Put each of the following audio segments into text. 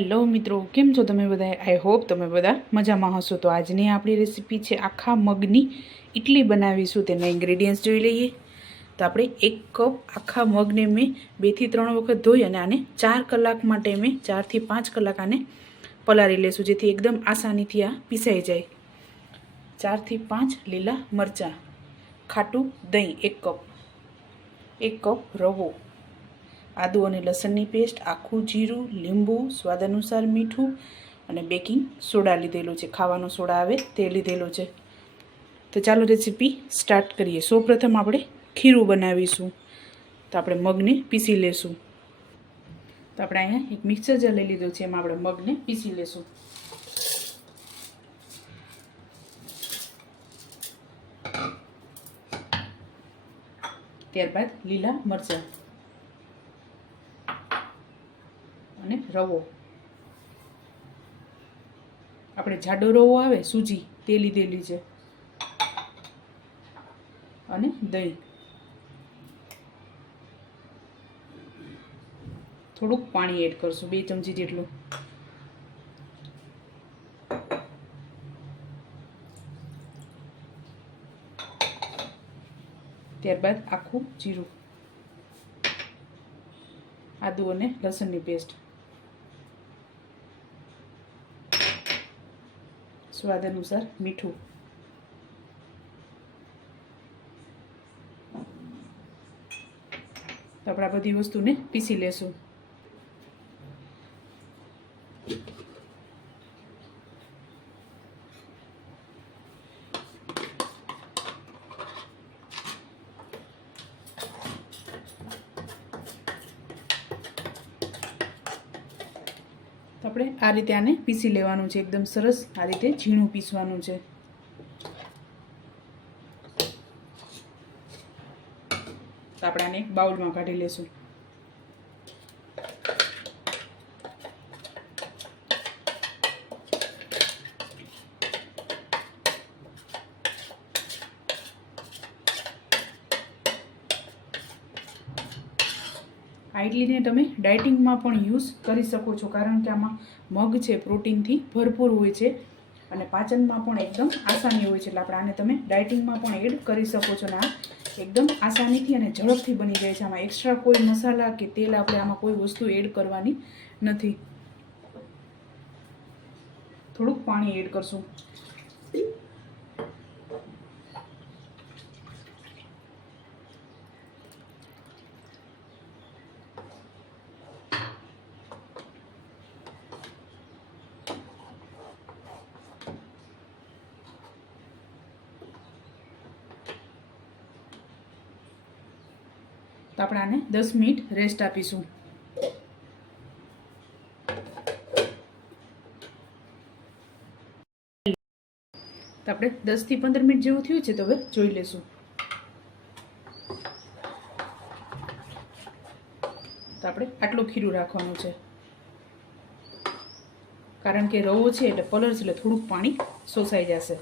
Hello મિત્રો, કેમ છો તમે બધા? આઈ હોપ તમે બધા મજામાં હશો. તો આજની આપણી રેસીપી છે આખા મગની ઇડલી બનાવીશું. તેના ઇન્ગ્રેડિયન્ટ્સ જોઈ લઈએ. તો આપણે એક કપ આખા મગને મેં બેથી ત્રણ વખત ધોઈ અને આને ચાર કલાક માટે મેં ચારથી પાંચ કલાક આને પલાળી લેશું, જેથી એકદમ આસાનીથી આ પીસાઈ જાય. ચારથી પાંચ લીલા મરચાં, ખાટું દહીં એક કપ એક કપ રવો. આદુ અને લસણની પેસ્ટ આખું જીરું, લીંબુ, સ્વાદ અનુસાર મીઠું અને બેકિંગ સોડા લીધેલું છે. ખાવાનો સોડા આવે તે લીધેલો છે. તો ચાલો રેસીપી સ્ટાર્ટ કરીએ. સૌપ્રથમ આપણે ખીરું બનાવીશું. તો આપણે મગને પીસી લેશું. તો આપણે અહીંયા એક મિક્સર જાર લઈ લીધું છે. એમાં આપણે મગને પીસી લેશું. ત્યારબાદ લીલા મરચાં અને રવો આપણે જાડો રવો આવે, સૂજી તે લીધેલી છે. અને દહીં. થોડુંક પાણી એડ કરશું, બે ચમચી જેટલું. ત્યારબાદ આખું જીરું. આદુ અને લસણની પેસ્ટ સ્વાદ અનુસાર મીઠું. તો આપણે આ બધી વસ્તુને પીસી લેશું. આપણે આ રીતે આને પીસી લેવાનું છે. એકદમ સરસ આ રીતે ઝીણું પીસવાનું છે. આપણે આને બાઉલમાં કાઢી લેશું. આ ઇડલીને તમે ડાયટિંગમાં પણ યુઝ કરી શકો છો, કારણ કે આમાં મગ છે, પ્રોટીનથી ભરપૂર હોય છે અને પાચનમાં પણ એકદમ આસાની હોય છે. એટલે આપણે આને તમે ડાયટિંગમાં પણ એડ કરી શકો છો અને આ એકદમ આસાનીથી અને ઝડપથી બની જાય છે. આમાં એક્સ્ટ્રા કોઈ મસાલા કે તેલ આપણે આમાં કોઈ વસ્તુ એડ કરવાની નથી. થોડુંક પાણી એડ કરશું. તો આપણે આને દસ મિનિટ રેસ્ટ આપીશું. તો આપણે દસથી પંદર મિનિટ જેવું થયું છે તો હવે જોઈ લેશું. તો આપણે આટલું ખીરું રાખવાનું છે. કારણ કે રવો છે એટલે પલર છે એટલે થોડુંક પાણી શોષાઈ જશે.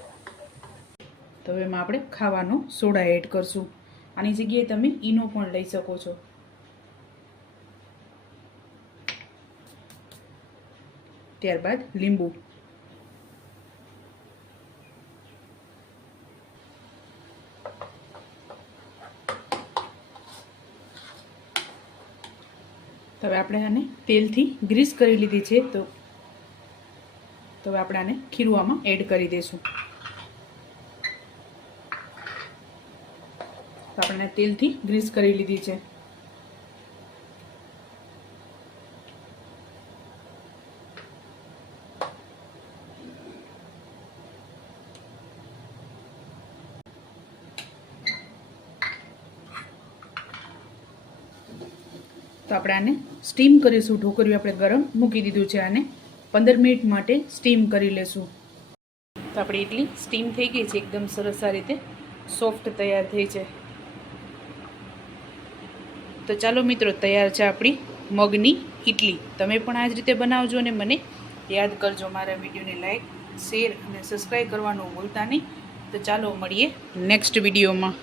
તો હવે એમાં આપણે ખાવાનો સોડા એડ કરશું. આની જગ્યાએ તમે ઈનો પણ લઈ શકો છો. ત્યારબાદ લીંબુ. હવે આપણે આને તેલથી ગ્રીસ કરી લીધી છે, તો તો હવે આપણે આને ખીરવામાં એડ કરી દઈશું તો આપણે તેલથી ગ્રીસ કરી લીધી છે. તો આપણે આને સ્ટીમ કરીશું. ઢોકળિયું આપણે ગરમ મૂકી દીધું છે આને. પંદર મિનિટ માટે સ્ટીમ કરી લેશું. તો આપણી ઇડલી સ્ટીમ થઈ ગઈ છે. એકદમ સરસ આ રીતે સોફ્ટ તૈયાર થઈ છે. તો ચાલો મિત્રો, તૈયાર છે આપણી મગની ઇડલી તમે પણ આ જ રીતે બનાવજો અને મને યાદ કરજો મારા વિડીયોને લાઈક, શેર અને સબસ્ક્રાઈબ કરવાનું ભૂલતા નહીં. તો ચાલો મળીએ નેક્સ્ટ વિડીયોમાં.